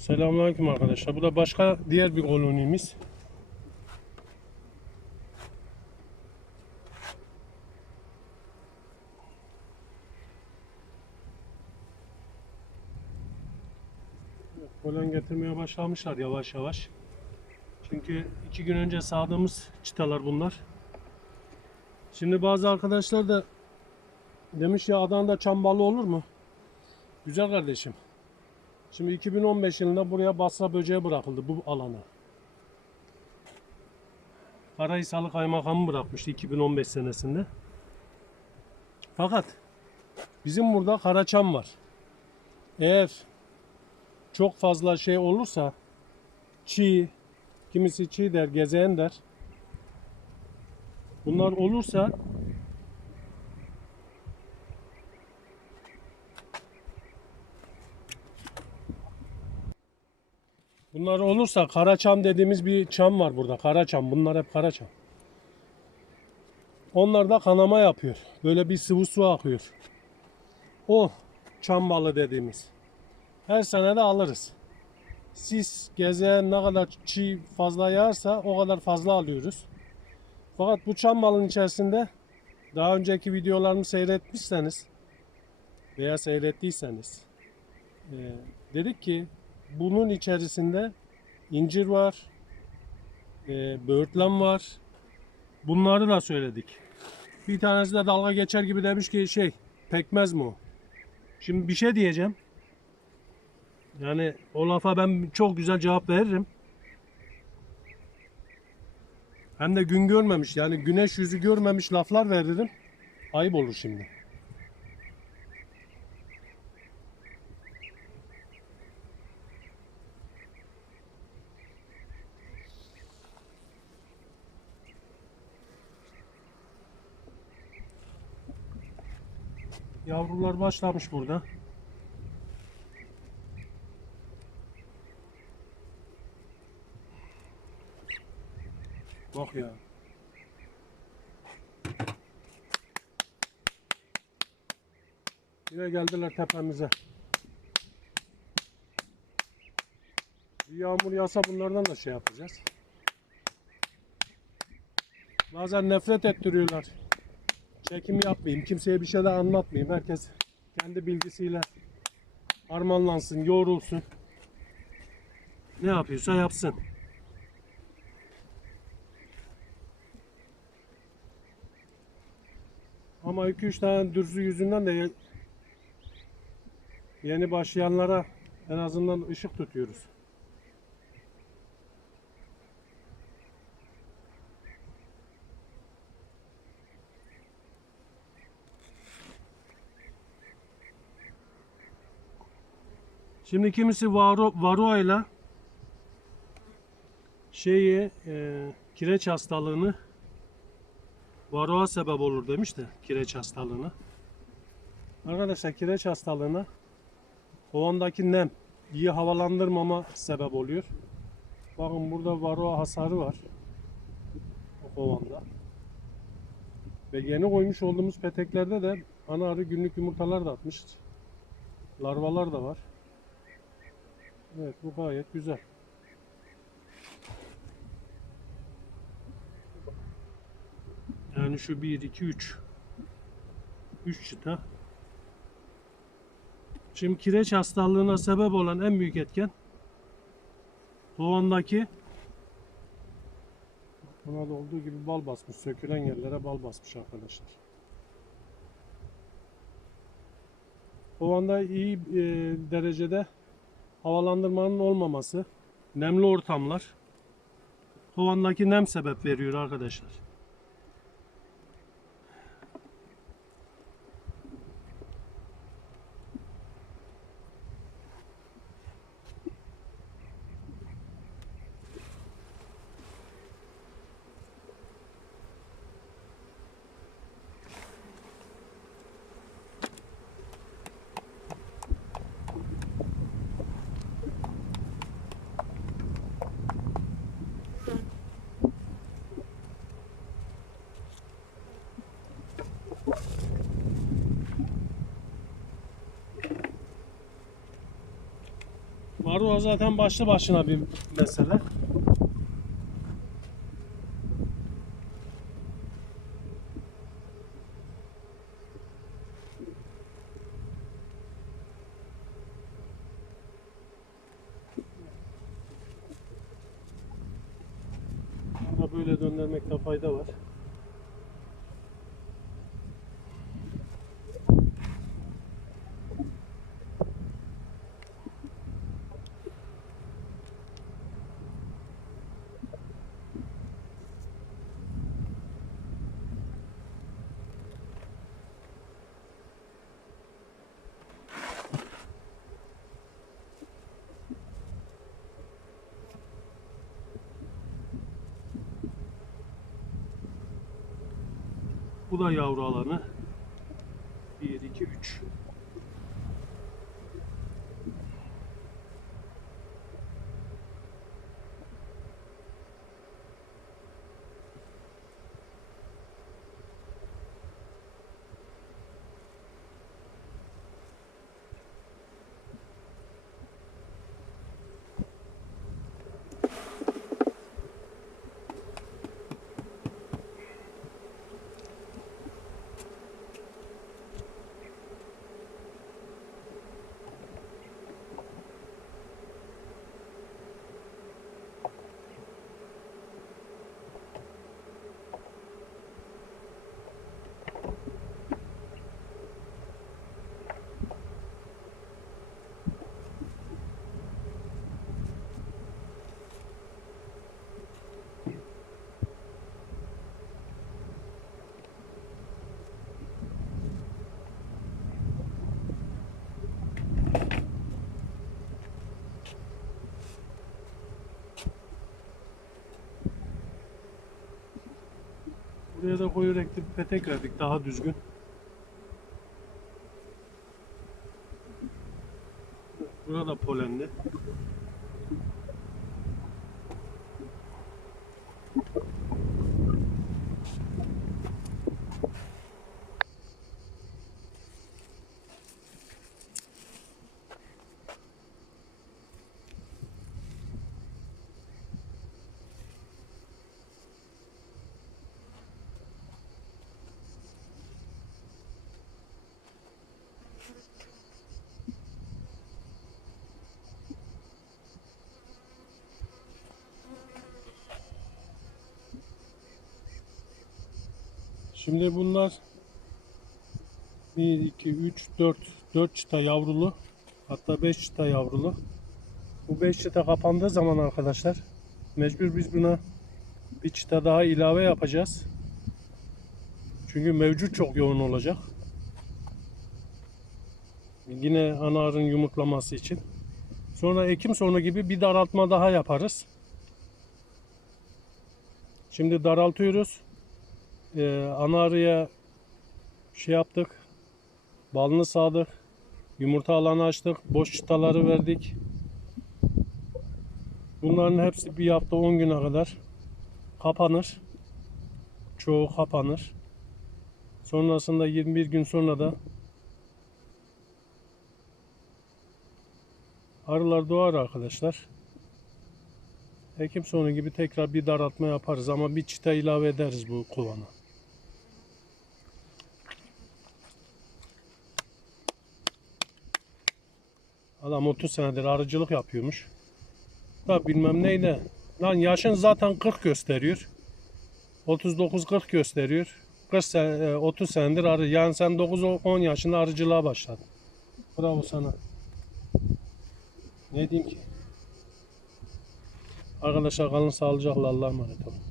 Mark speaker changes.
Speaker 1: Selamünaleyküm arkadaşlar. Bu da başka diğer bir kolonimiz. Kolon getirmeye başlamışlar yavaş yavaş. Çünkü iki gün önce sağdığımız çıtalar bunlar. Şimdi bazı arkadaşlar da demiş ya Adana'da çam balığı olur mu? Güzel kardeşim. Şimdi 2015 yılında buraya Basra böceği bırakıldı bu alana. Karahisalı Kaymakamı bırakmıştı 2015 senesinde. Fakat bizim burada karaçam var. Eğer çok fazla şey olursa çiğ, kimisi çiğ der, gezeyen der. Bunlar olursa Bunlar olursa karaçam dediğimiz bir çam var burada. Karaçam. Bunlar hep karaçam. Onlar da kanama yapıyor. Böyle bir sıvı su akıyor. O çam balı dediğimiz. Her sene de alırız. Sis, gezeyen ne kadar çiğ fazla yağarsa o kadar fazla alıyoruz. Fakat bu çam balının içerisinde daha önceki videolarımı seyretmişseniz veya seyrettiyseniz e, dedik ki bunun içerisinde incir var, e, böğürtlen var. Bunları da söyledik. Bir tanesi de dalga geçer gibi demiş ki şey pekmez mi o? Şimdi bir şey diyeceğim. Yani o lafa ben çok güzel cevap veririm. Hem de gün görmemiş yani güneş yüzü görmemiş laflar veririm. Ayıp olur şimdi. Yavrular başlamış burada. Bak ya. Yine geldiler tepemize. Bir yağmur yağsa bunlardan da şey yapacağız. Bazen nefret ettiriyorlar. Çekim yapmayayım, kimseye bir şeyler anlatmayayım. Herkes kendi bilgisiyle harmanlansın, yoğrulsun. Ne yapıyorsa yapsın. Ama 2-3 tane dürzü yüzünden de ye- yeni başlayanlara en azından ışık tutuyoruz. Şimdi kimisi varo, varoayla şeyi e, kireç hastalığını varoa sebep olur demiş de kireç hastalığına. Arkadaşlar kireç hastalığına kovandaki nem iyi havalandırmama sebep oluyor. Bakın burada varoa hasarı var. O kovanda. Ve yeni koymuş olduğumuz peteklerde de ana arı günlük yumurtalar da atmış. Larvalar da var. Evet bu gayet güzel. Yani şu 1, 2, 3. 3 çıta. Şimdi kireç hastalığına sebep olan en büyük etken kovandaki buna da olduğu gibi bal basmış. Sökülen yerlere bal basmış arkadaşlar. Kovanda iyi e, derecede havalandırmanın olmaması, nemli ortamlar kovandaki nem sebep veriyor arkadaşlar. Varroa zaten başlı başına bir mesele. Ama böyle döndürmekte fayda var. Bu da yavru alanı. 1, 2, 3. Buraya da koyu renkli bir petek verdik daha düzgün. Burada polenli. Şimdi bunlar 1, 2, 3, 4, 4 çıta yavrulu. Hatta 5 çıta yavrulu. Bu 5 çıta kapandığı zaman arkadaşlar mecbur biz buna bir çıta daha ilave yapacağız. Çünkü mevcut çok yoğun olacak. Yine ana arın yumurtlaması için. Sonra Ekim sonu gibi bir daraltma daha yaparız. Şimdi daraltıyoruz. Ee, ana arıya şey yaptık. Balını sağdık. Yumurta alanı açtık. Boş çıtaları verdik. Bunların hepsi bir hafta 10 güne kadar kapanır. Çoğu kapanır. Sonrasında 21 gün sonra da arılar doğar arkadaşlar. Ekim sonu gibi tekrar bir daraltma yaparız ama bir çıta ilave ederiz bu kovana. Adam 30 senedir arıcılık yapıyormuş. Da bilmem neyle. Lan yaşın zaten 40 gösteriyor. 39-40 gösteriyor. 40 sene, e, 30 senedir arı. Yani sen 9-10 yaşında arıcılığa başladın. Bravo sana. Ne diyeyim ki? Arkadaşlar kalın sağlıcakla Allah'a emanet olun.